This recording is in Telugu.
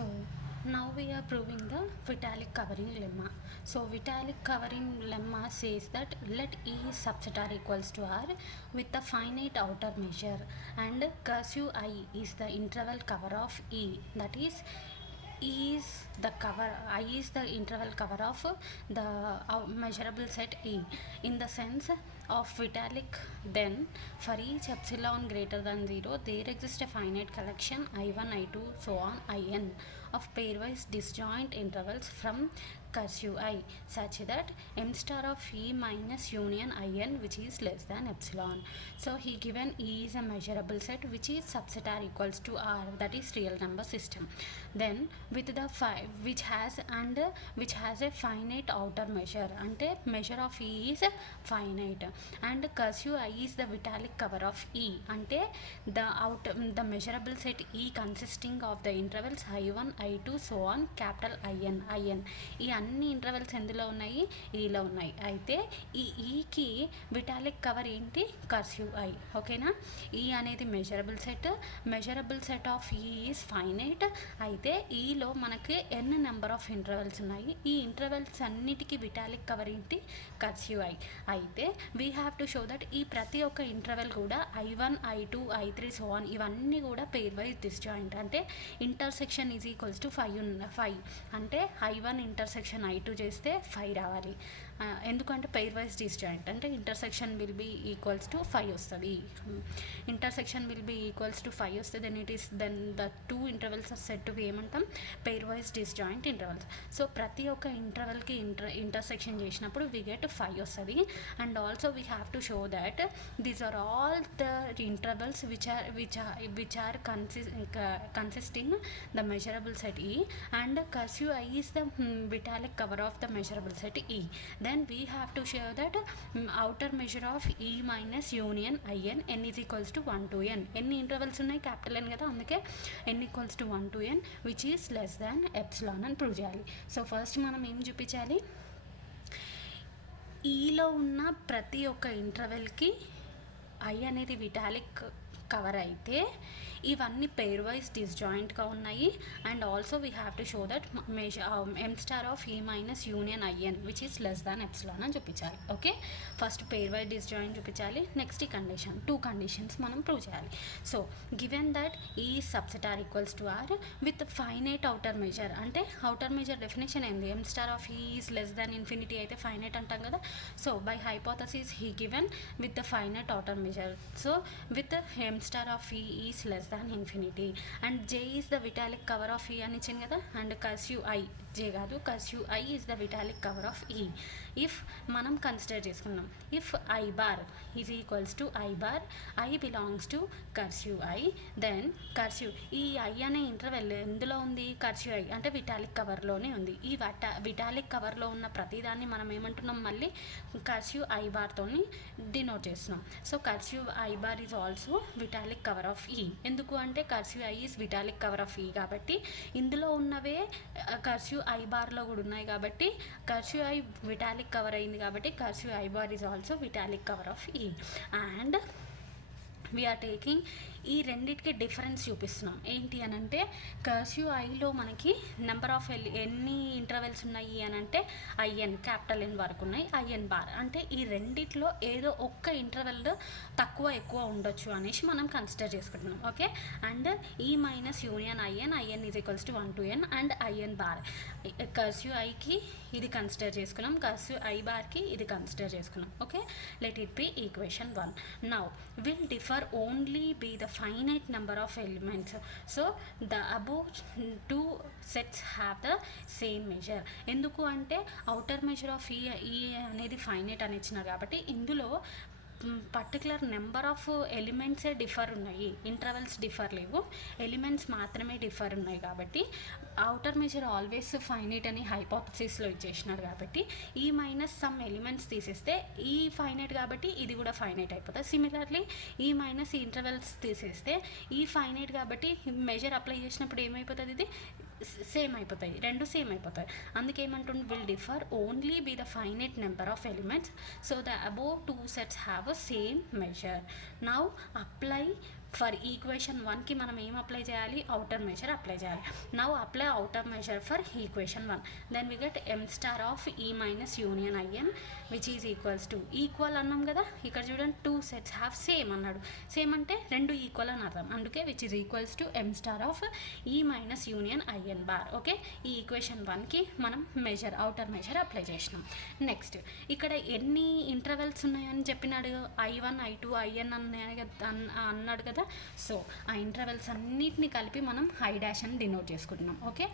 So now we are proving the Vitalik covering lemma. So Vitalik covering lemma says that let E subset R equals to R with the finite outer measure, and cursive I is the interval cover of E, that is E is the cover, I is the interval cover of the measurable set E in the sense of Vitalik. Then for each epsilon greater than 0 there exists a finite collection I1, I2, so on In of pairwise disjoint intervals from cursive I such that m star of E minus union In which is less than epsilon. So he given E is a measurable set which is subset R equals to R, that is real number system. Then with the which has a finite outer measure, ante measure of E is finite, and cursive I is the Vitalik cover of E, ante the measurable set E consisting of the intervals I1, I2, so on capital In. ఈ అన్ని ఇంటర్వెల్స్ ఎందులో ఉన్నాయి, ఈలో ఉన్నాయి. అయితే ఈ ఈకి విటాలిక్ కవర్ ఏంటి, కర్సివ్ ఐ. ఓకేనా, ఈ అనేది measurable set of E is finite. అయితే ఈలో మనకి ఎన్ నెంబర్ ఆఫ్ ఇంటర్వెల్స్ ఉన్నాయి. ఈ ఇంటర్వెల్స్ అన్నిటికీ విటాలిక్ కవర్ ఏంటి, కర్సివ్ ఐ. అయితే we have to show that ఈ ప్రతి ఒక్క ఇంటర్వెల్ కూడా I1, I2, I3 so on ఇవన్నీ కూడా పేర్ వైజ్ డిస్జాయింట్, అంటే ఇంటర్సెక్షన్ ఈజ్ ఈక్వల్స్ టు 5 అంటే I1 ఇంటర్సెక్షన్ I2 చేస్తే 5 రావాలి. ఎందుకంటే పెయిర్ వైజ్ డిస్జాయింట్ అంటే intersection will be equals to 5 వస్తుంది. Intersection will be equals to 5 వస్తే then the two intervals are set to be ఏమంటాం, pairwise disjoint intervals. So ప్రతి ఒక్క ఇంటర్వెల్కి ఇంటర్సెక్షన్ చేసినప్పుడు వి గెట్ 5 వస్తుంది. And also we have to show that these are all the intervals which are consisting the measurable set E, and cursive I is the Vitalik cover of the measurable set E. Then we have to show that outer measure of E minus union In, n is equals to 1 to n. ఎన్ని ఇంటర్వెల్స్ ఉన్నాయి, క్యాపిటల్ N కదా, అందుకే n equals to 1 to n which is less than epsilon అని ప్రూవ్ చేయాలి. సో ఫస్ట్ మనం ఏం చూపించాలి, ఈలో ఉన్న ప్రతి ఒక్క ఇంటర్వెల్కి I అనేది విటాలిక్ కవర్ అయితే ఇవన్నీ పెయిర్ వైజ్ డిస్జాయింట్గా ఉన్నాయి. And also we have to show that m star of E minus union I N which is less than epsilon అని చూపించాలి. Okay, first pairwise disjoint చూపించాలి, నెక్స్ట్ ఈ కండిషన్, 2 కండిషన్స్ మనం ప్రూవ్ చేయాలి. So given that E subset R equals to R with finite outer measure, అంటే అవుటర్ మెజర్ డెఫినేషన్ ఏంది, m star of E is less than infinity అయితే ఫైనైట్ అంటాం కదా. So by hypothesis he given with the finite outer measure, so with m star of E is less than infinity, and J is the Vitalik cover of E అని ఇచ్చింది కదా, అండ్ cursive I, J కాదు, cursive I is the Vitalik cover of E. If మనం కన్సిడర్ చేసుకున్నాం, if I bar is equals to I bar, I belongs to cursive I, then cursive ఈ I అనే ఇంటర్వెల్ ఎందులో ఉంది, cursive I అంటే విటాలిక్ కవర్లోనే ఉంది. ఈ విటాలిక్ కవర్లో ఉన్న ప్రతిదాన్ని మనం ఏమంటున్నాం, మళ్ళీ cursive I బార్తోని డినోట్ చేస్తున్నాం. So cursive I bar is also Vitalik cover of E. ఎందుకు అంటే cursive I is Vitalik cover of E కాబట్టి ఇందులో ఉన్నవే కర్సివ్ I బార్లో కూడా ఉన్నాయి కాబట్టి కర్సివ్ I విటాలిక్ కవర్ అయింది కాబట్టి cursive I bar is also Vitali cover of E. And we are taking ఈ రెండింటికి డిఫరెన్స్ చూపిస్తున్నాం. ఏంటి అని అంటే కర్సివ్ ఐలో మనకి నెంబర్ ఆఫ్ ఎన్ని ఇంటర్వెల్స్ ఉన్నాయి అని అంటే IN క్యాపిటల్ N వరకు ఉన్నాయి, IN బార్ అంటే ఈ రెండిట్లో ఏదో ఒక్క ఇంటర్వెల్ తక్కువ ఎక్కువ ఉండొచ్చు అనేసి మనం కన్సిడర్ చేసుకుంటున్నాం. Okay, and E minus union IN is equals to 1 to n and IN bar. Cursive ఐకి ఇది కన్సిడర్ చేసుకున్నాం, కర్సివ్ I బార్కి ఇది కన్సిడర్ చేసుకున్నాం. Okay, let it be equation 1. Now will differ only be the finite number of elements, so the above 2 sets have the same measure. ఎందుకు అంటే outer measure of E అనేది ఫైనైట్ అని ఇచ్చినారు కాబట్టి ఇందులో పర్టికులర్ నెంబర్ ఆఫ్ ఎలిమెంట్సే డిఫర్ ఉన్నాయి, ఇంటర్వెల్స్ డిఫర్ లేవు, ఎలిమెంట్స్ మాత్రమే డిఫర్ ఉన్నాయి. కాబట్టి అవుటర్ మెజర్ ఆల్వేస్ ఫైనైట్ అని హైపోథసిస్లో ఇచ్చేసినాడు కాబట్టి ఈ మైనస్ సమ్ ఎలిమెంట్స్ తీసేస్తే ఈ ఫైనైట్ కాబట్టి ఇది కూడా ఫైనైట్ అయిపోతుంది. సిమిలర్లీ ఈ మైనస్ ఈ ఇంటర్వెల్స్ తీసేస్తే ఈ ఫైనైట్ కాబట్టి మెజర్ అప్లై చేసినప్పుడు ఏమైపోతుంది, ఇది సేమ్ అయిపోతాయి, రెండు సేమ్ అయిపోతాయి. అందుకే ఏమంటుంది, will differ only be the finite number of elements, so the above 2 sets have a same measure. Now apply for equation 1కి మనం ఏం అప్లై చేయాలి, అవుటర్ మెషర్ అప్లై చేయాలి. Now apply outer measure for equation 1, then we get m star of E minus union in which is equals to, equal అన్నాం కదా, ఇక్కడ చూడండి 2 sets హ్యావ్ సేమ్ అన్నాడు. సేమ్ అంటే రెండు ఈక్వల్ అని అర్థం, అందుకే which is equals to m star of E minus union in bar. Okay, ఈ ఈక్వేషన్ 1కి మనం మెజర్, అవుటర్ మెజర్ అప్లై చేసినాం. నెక్స్ట్ ఇక్కడ ఎన్ని ఇంటర్వెల్స్ ఉన్నాయని చెప్పినాడు, I1 I2 IN అన్నాడు కదా. సో ఆ ఇంటర్వెల్స్ అన్నిటిని కలిపి మనం I' అని డినోట్ చేసుకుంటున్నాం. ఓకే.